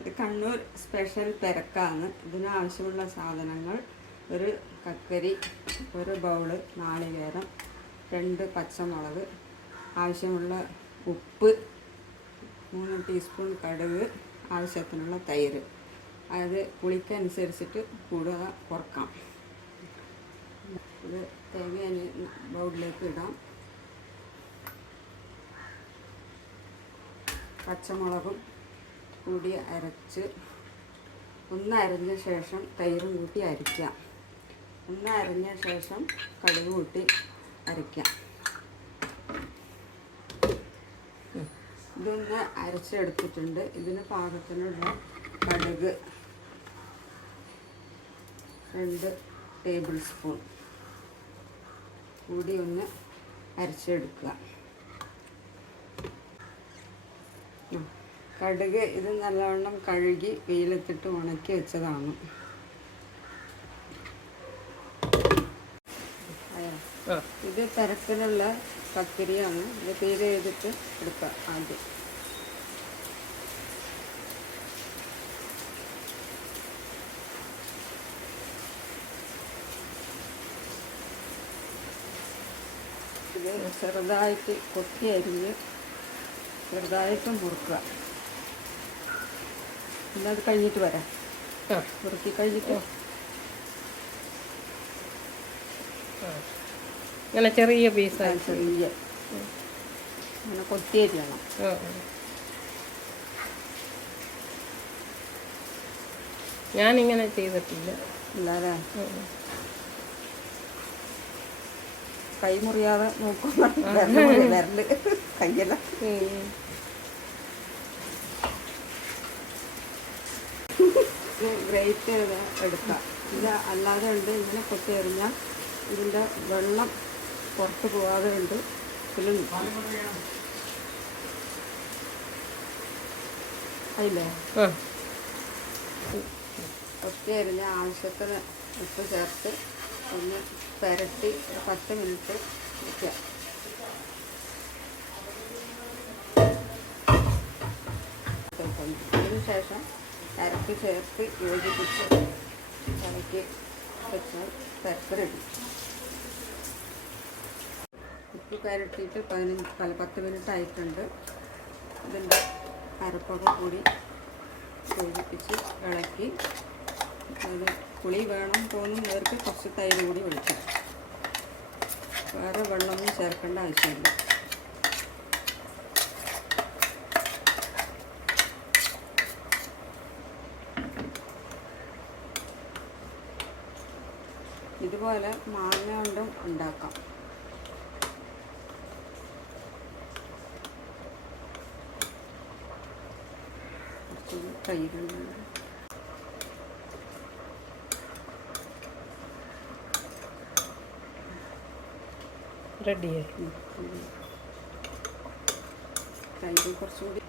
ഇത് കണ്ണൂർ സ്പെഷ്യൽ പെരക്കാണ് ഇതിനാവശ്യമുള്ള സാധനങ്ങൾ ഒരു കക്കരി ഒരു ബൗൾ നാളികേരം രണ്ട് പച്ചമുളക് ആവശ്യമുള്ള ഉപ്പ് മൂന്ന് ടീസ്പൂൺ കടുക് ആവശ്യത്തിനുള്ള തൈര്. അത് പുളിക്കനുസരിച്ചിട്ട് കൂടുക കുറക്കാം ഇത് തേങ്ങ ബൗളിലേക്ക് ഇടാം. പച്ചമുളകും കൂടി അരച്ച് ഒന്ന് അരഞ്ഞ ശേഷം തൈരും കൂട്ടി അരയ്ക്കാം ഒന്ന് അരഞ്ഞ ശേഷം കടുക് കൂട്ടി അരയ്ക്കാം ഇതൊന്ന് അരച്ചെടുത്തിട്ടുണ്ട്. ഇതിന് പാകത്തിനുള്ള കടുക് രണ്ട് ടേബിൾ സ്പൂൺ കൂടി ഒന്ന് അരച്ചെടുക്കുക. കടുക് ഇത് നല്ലവണ്ണം കഴുകി വെയിലത്തിട്ട് ഉണക്കി വെച്ചതാണ്? ഇത് തരത്തിലുള്ള കക്കരിയാണ്. ഇത് തീരെ ചെയ്തിട്ട് എടുക്കാം ആദ്യം. ഇത് ചെറുതായിട്ട് കൊത്തി അരിഞ്ഞ് ചെറുതായിട്ട് മുറുക്കുക. എന്നാൽ അത് കഴിഞ്ഞിട്ട് വരാം. മുറുക്കി കഴിഞ്ഞിട്ട്. ഇങ്ങനെ ചെറിയ പീസായി ചെറിയ. അങ്ങനെ കൊത്തി അരിയണം ആ ആ. ഞാനിങ്ങനെ ചെയ്തിട്ടില്ല. ആ. കൈ മുറിയാതെ നോക്കുന്ന വിരൽ കയ്യല്ല. ഉം. ഗ്രേറ്റ് ചെയ്ത് എടുക്കാം. ഇത് അല്ലാതെ ഉണ്ട് ഇങ്ങനെ കൊത്തി എറിഞ്ഞാൽ ഇതിന്റെ വെള്ളം പുറത്ത് പോകാതെ ഉണ്ട്. പിന്നെ അതില്ലേ കൊത്തി എറിഞ്ഞ ആവശ്യത്തിന് ഉപ്പ് ചേർത്ത് ഒന്ന് പുരട്ടി പത്ത് മിനിറ്റ് വയ്ക്കുക അതിന് അരക്ക് ചേർത്ത് യോജിപ്പിച്ച് ഇളക്കി വെച്ചാൽ തിരക്ക് റെഡി. ഉപ്പ് കരട്ടിയിട്ട് പതിനഞ്ച് പല പത്ത് മിനിറ്റ് ആയിട്ടുണ്ട്. ഇതിന്റെ അരപ്പൊക്കെ കൂടി യോജിപ്പിച്ച് ഇളക്കി. അത് പുളി വേണം തോന്നുന്നവർക്ക് കുറച്ച് തൈര് കൂടി ഒഴിക്കാം വേറെ വെള്ളമൊന്നും ചേർക്കേണ്ട ആവശ്യമില്ല. ഇതുപോലെ മാങ്ങ കൊണ്ടും ഉണ്ടാക്കാം. തൈരുണ്ട് റെഡിയായി തൈര് കുറച്ചുകൂടി